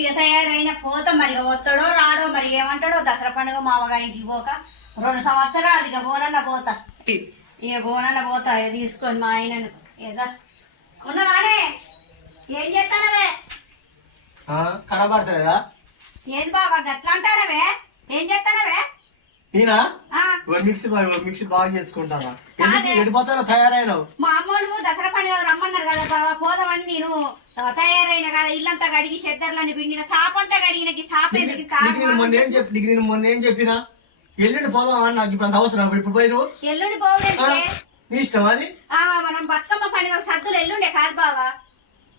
ఇక తయారైన పోతాం మరి ఇక వస్తాడో రాడో మరి ఏమంటాడో దసరా పండుగ మామగారింటికి పోక 2 సంవత్సరాలు ఇక బోనన్న పోతా ఇక బోనన్న పోతా ఇక తీసుకొని మా ఆయనను ఏదా ఉన్నవానే ఏం చేస్తానవే కనబడతలేదా ఏది బాబా గట్లా అంటానవే ఏం చేస్తానవే నేనా మిక్సీ బాగా చేసుకుంటానా ఎడిపోతానో తయారైనావు మా అమ్మోళ్ళు దసరా పండుగ రమ్మన్నారు కదా బాబా పోదామని నేను తయారైన కదా ఇల్లంతా కడిగి చెద్దర్లని పిండిన సాపంతా కడిగినకి నేను మొన్న ఏం చెప్పినా ఎల్లుండి పోదాం అని నాకు ఇప్పుడు అవసరం ఇప్పుడు పోయి నువ్వు ఎల్లుండి పోవడానికి నీ ఇష్టం అది మనం బతుకమ్మ పండుగ సద్దులు ఎల్లుండే కాదు బాబా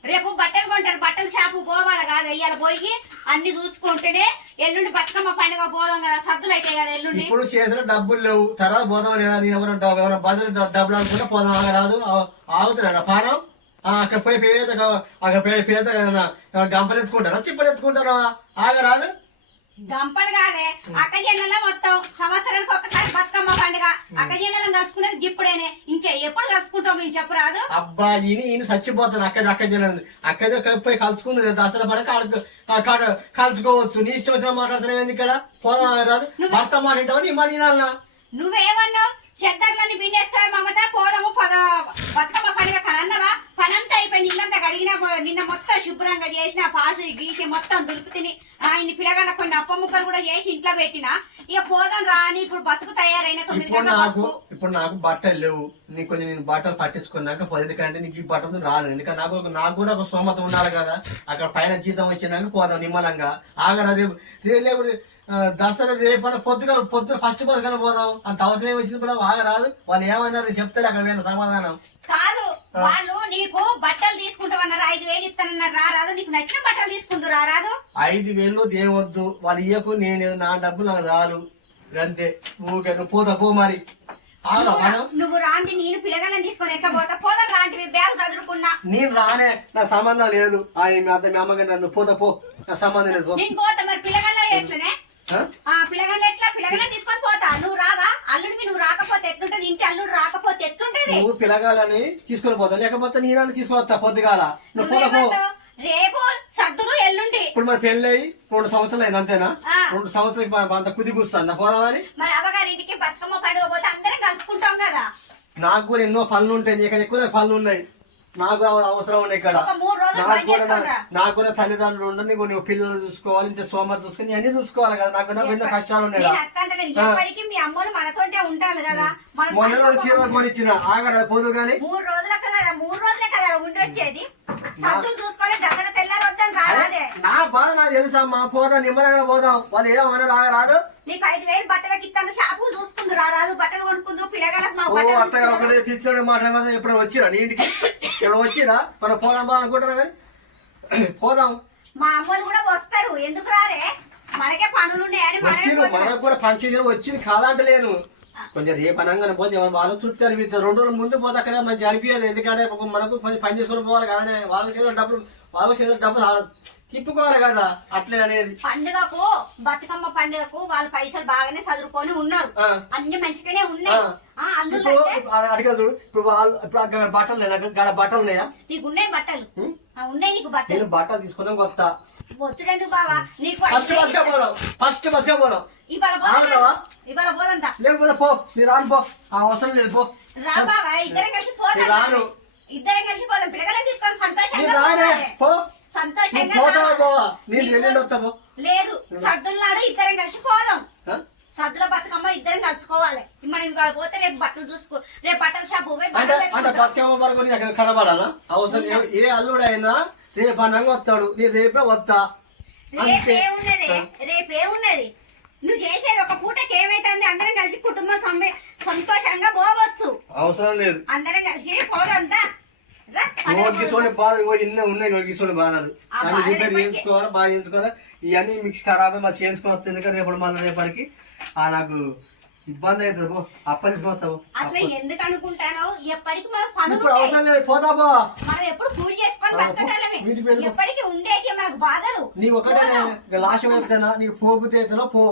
రేపు బట్టలు కొంటారు బట్టల షాపు పోవాలి కాదు ఇవాళ పోయి అన్ని చూసుకుంటేనే ఎల్లుండి బతుకమ్మ పండుగ పోదాం కదా సద్దులు అయితే కదా ఎల్లుండి ఇప్పుడు చేతిలో డబ్బులు లేవు తర్వాత పోదాం లేదా నేను ఎవరైనా బదులు డబ్బులు అనుకుంటే పోదాం రాదు ఆగుతుందా పానం అక్కడ పోయి పేద గంపలు ఎత్తుకుంటారా చిప్పలు ఎత్తుకుంటారా ఆగరాదు గంపలు కాదే అక్క జిల్లలో మొత్తం సంవత్సరానికి ఒకసారి బతుకమ్మ పండుగ అక్క జిల్లలో కలుసుకునేది గిప్పుడేనే ఇంకా ఎప్పుడు కలుసుకుంటాం మీరు చెప్పరాదు అబ్బా ఈయన చచ్చిపోతాను అక్క జిల్లా అక్క పోయి కలుసుకుంది దసరా పండుగ కలుసుకోవచ్చు నీ ఇష్టం వచ్చిన మాట్లాడుతున్నావు ఎందుకు ఇక్కడ పోదాం రాదు భర్త మాట వింటావా నీ మాట వినాలనా నువ్వేమన్నావు చెద్దర్లని పిండేసుకో మమత పోదాము బతుకమ్మ పండుగ కనన్నవా పనంతా అయిపోయింది ఇల్లంతా కడిగిన నిన్న మొత్తం శుభ్రంగా చేసిన పాసు గీసి మొత్తం దులుపుతిని ఆయన పిల్లగాళ్ళ కొన్ని అప్ప ముక్కలు కూడా చేసి ఇంట్లో పెట్టిన ఇక పోదాం రాని ఇప్పుడు బతుకు తయారైన 9 గంటల ఇప్పుడు నాకు బట్టలు లేవు నీకు కొంచెం నేను బట్టలు పట్టించుకున్నాక 10 కంటే నీకు ఈ బట్టలు రాను ఎందుకంటే నాకు కూడా ఒక స్తోమత ఉండాలి కదా అక్కడ పైన జీతం వచ్చినాక పోదాం నిమ్మలంగా ఆగరా రేపు దసరా రేపన్న పొద్దున ఫస్ట్ పొద్దున పోదాం అంత అవసరం వచ్చింది కూడా ఆగరాదు వాళ్ళు ఏమన్నారు చెప్తారు అక్కడ పోయిన సమాధానం కాదు వాళ్ళు నీకు బట్టలు తీసుకుంటామన్నారు 5,000 ఇస్తానన్నారు రారాదు నీకు నచ్చిన బట్టలు తీసుకుంటూ రారాదు 5,000 దేవద్దు వాళ్ళు ఇయ్యకు నేను నా డబ్బు నాకు చాలు అంతే ఊకే నువ్వు పోతా పో మరి నువ్వు రాంటి నేను పిల్లగాళ్ళని తీసుకొని ఎట్లా పోతా పోదా రాంటివి బ్యాగ్ చదువుకున్నా నేను రానే నా సంబంధం లేదు మీ అమ్మగారు నన్ను పోతా పో నా సంబంధం లేదు నేను పోతా మరి పిల్లగాళ్ళ ఎట్లనే పిల్లగాళ్ళు ఎట్లా పిల్లగాళ్ళని తీసుకొని పోతా నువ్వు రావా అల్లుడివి నువ్వు రాకపోతే ఎట్లుంటది ఇంటి అల్లుడు రాకపోతే ఎట్లుంటది నువ్వు పిల్లగాలని తీసుకొని పోతా లేకపోతే నీరాన్ని తీసుకొస్తా పొద్దుగాల నువ్వు పోతా పో రేపు సద్దులు ఎల్లుండి ఇప్పుడు మరి పెళ్లి అయ్యి 2 సంవత్సరాలు అయింది అంతేనా 2 సంవత్సరాలకి అంత కుది కూర్చున్నా పోదామని మరి అవ్వగారింటికి బతుకమ్మ పండుగ పోతే అందరం కలుసుకుంటాం కదా నాకు కూడా ఎన్నో పనులు ఉంటాయి నీకు ఎక్కువ పనులు ఉన్నాయి నాకు అవసరం ఉన్నాయి ఇక్కడ నాకు కూడా తల్లిదండ్రులు ఉండని నువ్వు పిల్లలు చూసుకోవాలి ఇంత సోమ చూసుకుని అన్ని చూసుకోవాలి కదా నాకు ఎన్నో కష్టాలు ఉన్నాయి మొన్న చీరలు కొనిచ్చిన ఆగరా పోదు కానీ 3 రోజులే కదా ఉండొచ్చేది నా బాధ నాకు తెలుసమ్మా పోదాం నిమ్మలంగా పోదాం వాళ్ళు ఏమన్నారు ఆగరాదు నీకు 5,000 బట్టలకి ఇస్తాను షాపు చూసుకుందు రారాదు బట్టలు కొనుక్కుందు పిల్లగాళ్ళకి అత్తగారు ఒకటే పిచ్చోడు మాట ఎప్పుడు వచ్చిరా నీ ఇంటికి ఇప్పుడు వచ్చిరా మనం పోదాం బా అనుకుంటున్నా కానీ పోదాం మా అమ్మలు కూడా వస్తారు ఎందుకు రారే మనకే పనులు మనకు కూడా పంచాయతీ వచ్చింది కాదంటలేను కొంచెం రేపు అనంగానే పోతే వాళ్ళు చుట్టూ అనిపిస్తారు 2 రోజుల ముందు పోతే అక్కడ మంచి అనిపించదు ఎందుకంటే మనకు కొంచెం పని చేసుకుని పోవాలి కదా వాళ్ళకి చేసిన డబ్బులు తిప్పుకోవాలి కదా అట్లే అనేది పండుగకు బతుకమ్మ పండుగకు వాళ్ళ పైసలు బాగానే చదువుకొని ఉన్నారు అన్ని మంచిగానే ఉన్నాయి అడిగా చూడు ఇప్పుడు వాళ్ళు ఇప్పుడు అక్కడ బట్టలు బట్టలు ఉన్నాయా నీకు ఉన్నాయి బట్టలు ఉన్నాయి నీకు బట్టలు నేను బట్టలు తీసుకున్నాం కొత్త వచ్చుడెందుకు బావా నీకు ఫస్ట్ బస్గా పోదాం ఇవాళ పోదంతా లేకపోతే పో నీ రాను పో అవసరం లేదు పో రా బావా ఇద్దరం కలిసి పోదాం రాను ఇద్దరం కలిసి పోదాం పిల్లగాళ్ళని తీసుకొని సంతోషంగా లేదు సద్దులాడు ఇద్దరం కలిసి పోదాం సద్దుల బతుకమ్మ ఇద్దరం కలుసుకోవాలి మనం ఇవాళ పోతే రేపు బట్టలు చూసుకో రేపు బట్టల షాపు అంటే బతుకమ్మ పడుకొని అక్కడ కనబడాలా అవసరం ఏ అల్లుడు అయినా రేపు అన్నంగా వస్తాడు నీ రేపే వస్తా రేపే ఉన్నది నువ్వు చేసేది ఒక పూటకి ఏమైతుంది అందరం కలిసి కుటుంబం సంతోషంగా పోవచ్చు అవసరం లేదు అందరం కలిసి పోదంతా ఉన్నాయి బాధలు చేసుకోవాలి బాగా చేసుకోవాలి ఇవన్నీ మిక్స్ ఖరాబ్ మళ్ళీ చేసుకుని వస్తుంది ఎందుకంటే రేపటికి నాకు ఇబ్బంది అవుతుంది అప్పని తీసుకొస్తావు అట్లా ఎందుకు అనుకుంటాను ఎప్పటికి మనం ఇప్పుడు అవసరం లేదు పోతాబో మనం ఎప్పుడు పూజ చేసుకొని బతకటాలమే ఎప్పటికి ఉండేటి మనకు బాధలు నీ ఒకటే లాస్ట్ చెప్తానా నీకు పోపుతేతలో పో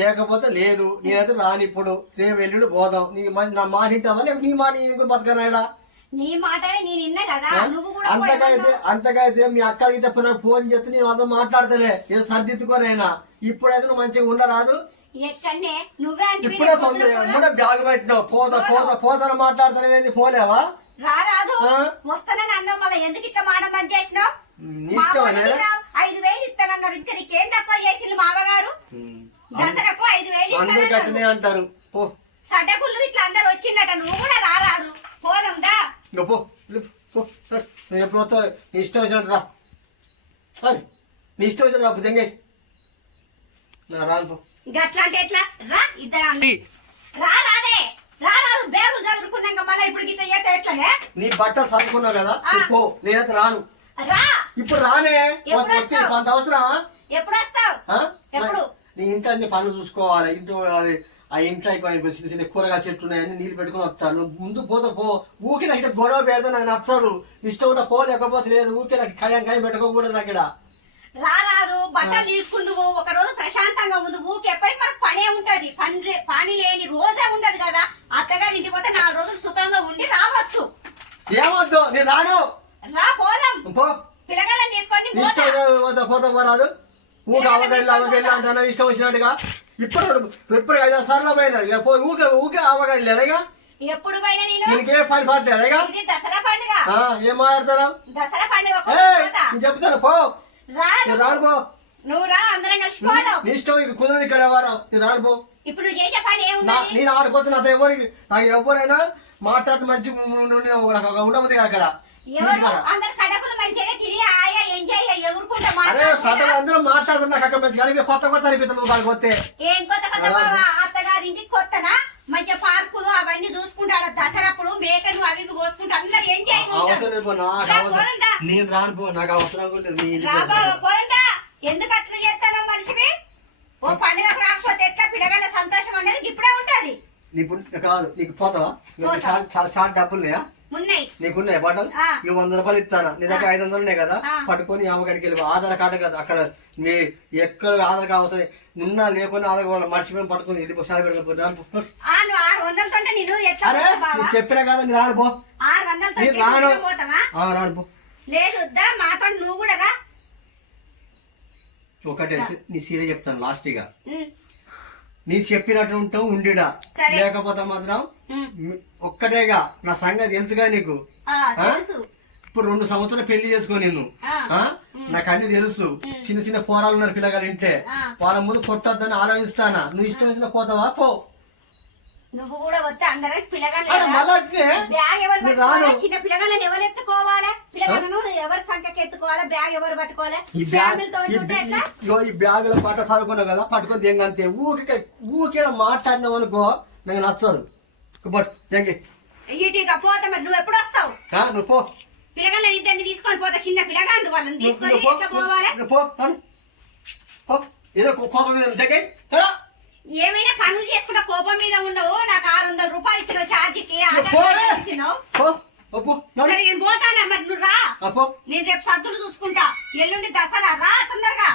లేకపోతే లేదు నేనైతే రాని ఇప్పుడు రేపు ఎల్లుడు పోదాం నీ నా మాట వింటావా లేక నీ మాట బతకనాయడా నీ మాటనే నేను విన్నా కదా నువ్వు కూడా అంతకైతే మీ అక్క గిట్ట నాకు ఫోన్ చేస్తే నేను వాళ్ళతో మాట్లాడతలే ఏదో సర్దిద్దుకోనైనా ఇప్పుడైతే నువ్వు మంచిగా ఉండరాదు ఎక్కడనే నువ్వే ఇప్పుడే తొందర బ్యాగ్ పెట్టినావు పోతాను మాట్లాడతాను పోలేవా రారాదు వస్తానని అన్నావు మళ్ళీ ఎందుకు ఇట్లా మాట మంచి చేసినావు 5,000 ఇస్తానన్నారు ఇంకా నీకేం తప్ప చేసిండు మామగారు దసరకు 5,000 అందరూ అంటారు సడ్డకుళ్ళు ఇట్లా అందరు వచ్చిందట నువ్వు కూడా రారాదు పోదాందా ఎప్పుడు వస్తావు నీ ఇష్టం వచ్చినట్టు రా సరే నీ ఇష్టం వచ్చినట్టు రా బుద్ధంగా రాను గట్లా అంటే ఎట్లా రా ఇద్దరు రాదే రారాదు బేగులు చదువుకున్నాక మళ్ళీ ఇప్పుడు గిట్ల చేస్తే ఎట్లనే నీ బట్టలు చదువుకున్నావు కదా పో నేనైతే రాను రా ఇప్పుడు రానే కొంత అవసరం ఎప్పుడు వస్తావు ఎప్పుడు నీ ఇంట్లో అన్ని పనులు చూసుకోవాలి ఇంట్లో ఆ ఇంట్లో చిన్న చిన్న కూరగాయ చెట్లు ఉన్నాయని నీళ్ళు పెట్టుకుని వస్తాను ముందు పోతా పో ఊకి నాకు ఇక్కడ గొడవ పెడితే నాకు నచ్చదు ఇష్టం ఉన్న పోలేకపోతే లేదు ఊకే నాకు ఖాయం పెట్టుకోకూడదు నాకు ఇక్కడ రారాదు బట్టలు తీసుకుందువు ఒక రోజు ప్రశాంతంగా ఉంది ఊకి ఎప్పటికి మనకు పనే ఉంటది పని లేని రోజే ఉండదు కదా అత్తగారి ఇంటికి పోతే 4 రోజులు సుఖంగా ఉండి రావచ్చు ఏమొద్దు నేను రాను రా పోదాం పిల్లగాళ్ళని తీసుకొని పోతా రాదు ఊక అవగడ్డి అంటాను ఇష్టం వచ్చినట్టుగా ఇప్పుడు 5 సార్లు పోయినా ఊకే ఊకే అవగడలేదుగా ఎప్పుడు పోయినా నీకే పని పట్టలేదుగా దసరా పండుగ ఏం మాట్లాడతారా దసరా పండుగ నేను చెప్తాను పో రాను పో నువ్వు రా అందరం కలిసిపోదాం నీ ఇష్టం ఇక కుదరదు ఇక్కడ వారం నేను రాను పో ఇప్పుడు నువ్వు చేసే పని ఏముంది నేను ఆడిపోతే నాకు ఎవరైనా మాట్లాడి మంచి ఉండదు అక్కడ అందరు సడకులు మంచిగా తిరిగి ఆయా ఎంజాయ్ ఎగురుకుంటా అందరూ మాట్లాడుతున్నా అక్కడ మంచి కానీ కొత్త అనిపిస్తుంది నువ్వు కాడికి వస్తే ఏం కొత్త అత్తగారి ఇంటికి కొత్తనా మంచిగా పార్కులు అవన్నీ చూసుకుంటాడు దసరాప్పుడు మేకలు అవి కోసుకుంటా అందరు ఎంజాయ్ నేను రాను పో నాకు అవసరం పోదా ఎందుకు అట్లా చేస్తానో మనిషిని ఓ పండుగకు రాకపోతే ఎట్లా పిల్లగాళ్ళ సంతోషం అనేది ఇప్పుడే ఉంటది కాదు నీకు పోతావా షార్ట్ డబ్బులు ఉన్నాయా ఉన్నాయి నీకున్నాయి బట్టలు ఇక 100 రూపాయలు ఇస్తాను నీ దగ్గర 500 ఉన్నాయి కదా పట్టుకొని అమ్మకాడికి వెళ్ళి ఆధార్ కార్డు కదా అక్కడ మీ ఎక్కడ ఆధార్ కార్డు అవుతాయి ఉన్నా లేకుండా ఆధార్ కార్డు మర్చిపోయి పట్టుకొని వెళ్ళి షాప్ పెట్టుకుని చెప్పినా కదా నీ రాను పో రాను పో నువ్వు కూడా రా ఒకటే నీ సీరియస్ చెప్తాను లాస్ట్ గా నీ చెప్పినట్టు ఉంటావు ఉండిడా లేకపోతే మాత్రం ఒక్కటేగా నా సంగతి తెలుసుగా నీకు ఇప్పుడు 2 సంవత్సరాలు పెళ్లి చేసుకో నేను నాకు అన్ని తెలుసు చిన్న చిన్న పోరాలు ఉన్నారు పిల్లగారు ఇంటే వాళ్ళ ముందు కొట్టొద్దని ఆలోచిస్తానా నువ్వు ఇష్టం వచ్చిన పోతావా పో నువ్వు కూడా వస్తే అందరికి పిల్లగాళ్ళు చిన్న పిల్లగాళ్ళని ఎవరు ఎత్తుకోవాలి పిల్లగాళ్ళను ఎవరు సంఖ్యకి ఎత్తుకోవాలి బ్యాగ్ ఎవరు పట్టుకోవాలి ఈ బ్యాగులో పట్ట చదువుకున్నావు కదా పట్టుకొని దేంగంతే ఊకే మాట్లాడినావు అనుకో నాకు నచ్చదు ఇటుగా పోతా మరి నువ్వు ఎప్పుడు వస్తావు నువ్వు పో పిల్లగాళ్ళని ఇద్దరిని తీసుకొని పోతా చిన్న పిల్లగాళ్ళు వాళ్ళని తీసుకొని ఎట్లా పోవాలి ఏదో కోపం మీద ఏమైనా పనులు చేసుకుంటా కోపం మీద ఉండవు నాకు 600 రూపాయలు ఇచ్చిన ఛార్జీకి నేను పోతానా మరి నువ్వు రా నేను రేపు సద్దులు చూసుకుంటా ఎల్లుండి దసరా రా తొందరగా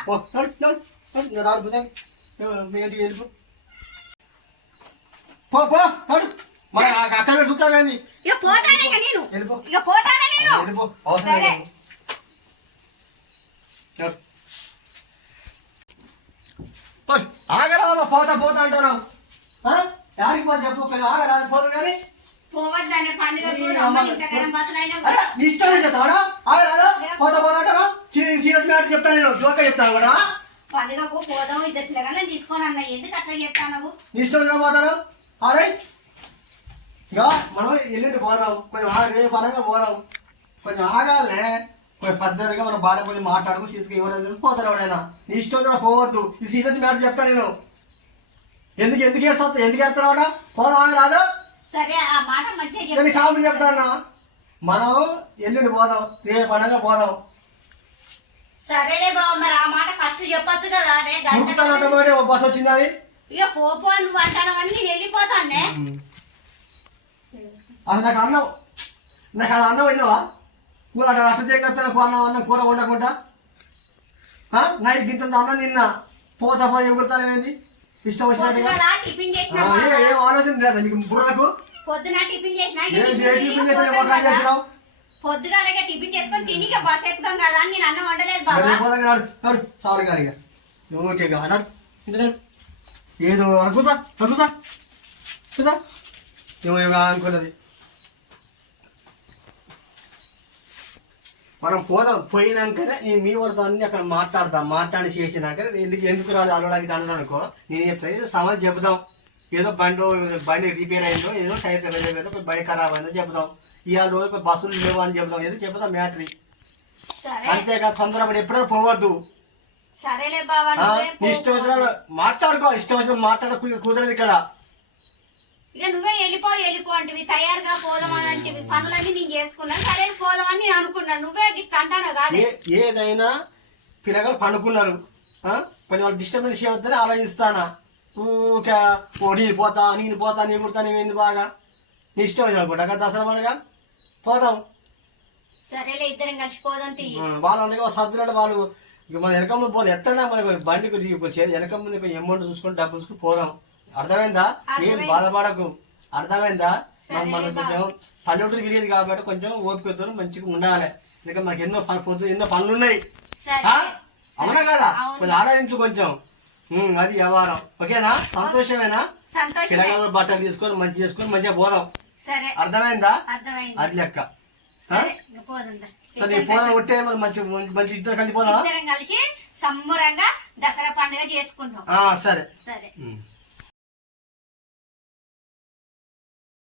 అక్కడ చూస్తాను ఇక పోతానే నేను ఇక పోతానే నేను సరే ఆగరా పోతా అంటాను యాడికి పోతా చెప్పు ఆగరా పోతా కానీ పోవద్దానే పండుగ ఇష్టం చెప్తాడా ఆగరాదా పోతా అంటారా సీరియస్ మ్యాటర్ చెప్తాను నేను జోక చెప్తాను కూడా పండుగకు పోదాం ఇద్దరు పిల్లగాళ్ళని తీసుకొని అన్న ఎందుకు అట్లా చెప్తాను ఇష్టం పోతాను అరే ఇక మనం ఎల్లుండి పోదాం కొంచెం రేపు అనగా పోదాం కొంచెం ఆగాలనే కొంచెం పద్ధతిగా మనం భార్య పోయి మాట్లాడుకు తీసుకు ఎవరైనా పోతారు ఎవరైనా నీ ఇష్టం కూడా పోవద్దు ఇది సీరియస్ మ్యాటర్ చెప్తాను నేను ఎందుకు వేస్తావు పోదాం రాదా సరే ఆ మాట మంచిగా కామెడీ చెప్తాను మనం ఎల్లుండి పోదాం రేపు అనగా పోదాం సరేలే బావ మరి ఆ మాట ఫస్ట్ చెప్పొచ్చు కదా బస్ వచ్చింది అది ఇక పోపో నువ్వు అంటానవన్నీ నేను వెళ్ళిపోతానే అది నాకు అది అన్నం విన్నావా కూర అట్ట తెగొస్తాను అన్నం కూర వండకుండా నైట్ గింత అన్నం తిన్నా పోతా ఎగురుతానేది ఇష్టం వచ్చినట్టుగా ఏం ఆలోచన లేదా మీకు బుర్రకు పొద్దున టిఫిన్ చేసిన పొద్దుగాలగా టిఫిన్ చేసుకొని తిని ఇక బస్ ఎక్కుతాం కదా అని నేను అన్నం వండలేదు బాబా. సారీ కానీ ఓకే కాదు ఏదో అడుగుతా అడుగుతా చూదా ఏమో అనుకున్నది. మనం పోదాం, పోయినాకనే నేను మీ వరకు అన్ని అక్కడ మాట్లాడి చేసినాక ఎందుకు రాదు అలవడానికి అన్నాను అనుకో, నేను చెప్తాను సమస్య చెబుదాం. ఏదో బండి రిపేర్ అయిందో, ఏదో టైర్ వెళ్ళేదో, బండి ఖరాబ్ అయిందో చెబుదాం. ఇవాళ రోజు బస్సులు లేవు అని చెబుదాం, ఏదో చెబుదాం మ్యాటరీ. అంతేకాదు తొందరపడి ఎప్పుడైనా పోవద్దు. సరేలే బాబా, ఇష్టం వచ్చిన మాట్లాడుకో, ఇష్టం వచ్చిన మాట్లాడ కుదరదు ఇక్కడ. ఇక నువ్వే వెళ్ళిపో అంటివి, తయారుగా పోదామని అంటివి, పనులన్నీ నేను చేసుకున్నాను. సరే పోదామని నేను అనుకున్నాను, నువ్వే అంటాను కాదు. ఏదైనా పిల్లగాలు పండుకున్నారు, కొంచెం వాళ్ళు డిస్టర్బెన్స్ చేయవద్దని ఆలోచిస్తానా. ఊకే నేను పోతా నేను కుడతా నేను బాగా నీ ఇష్టం వచ్చిన అనుకుంటా కదా. దసరా మనగా పోదాం. సరేలే ఇద్దరం కలిసి పోదాం. వాళ్ళు అందుకే సర్దులంటే వాళ్ళు మన వెనక ముందు పోదాం. ఎట్లన్నా మనకి బండికి వెనక ముందు కొంచెం అమౌంట్ చూసుకొని డబ్బులు చూసుకుని పోదాం. అర్థమైందా? ఏం బాధపడకు, అర్థమైందా? మనం కొంచెం పల్లెటూరు విలేజ్ కాబట్టి కొంచెం ఓపికతో మంచిగా ఉండాలి. ఇంకా మనకి ఎన్నో పనులు ఉన్నాయి, అవునా కదా? కొంచెం ఆలోచించు కొంచెం. అది వ్యవహారం. ఓకేనా? సంతోషమేనా? పిల్లగాళ్ళు బట్టలు తీసుకొని మంచి చేసుకొని మంచిగా పోదాం. అర్థమైందా? అది లెక్క. సరే పోదాం. ఒట్టే మనం మంచి ఇద్దరు కలిసి పోదాం. కలిసి సంబరంగా దసరా పండుగ చేసుకుందాం. సరే.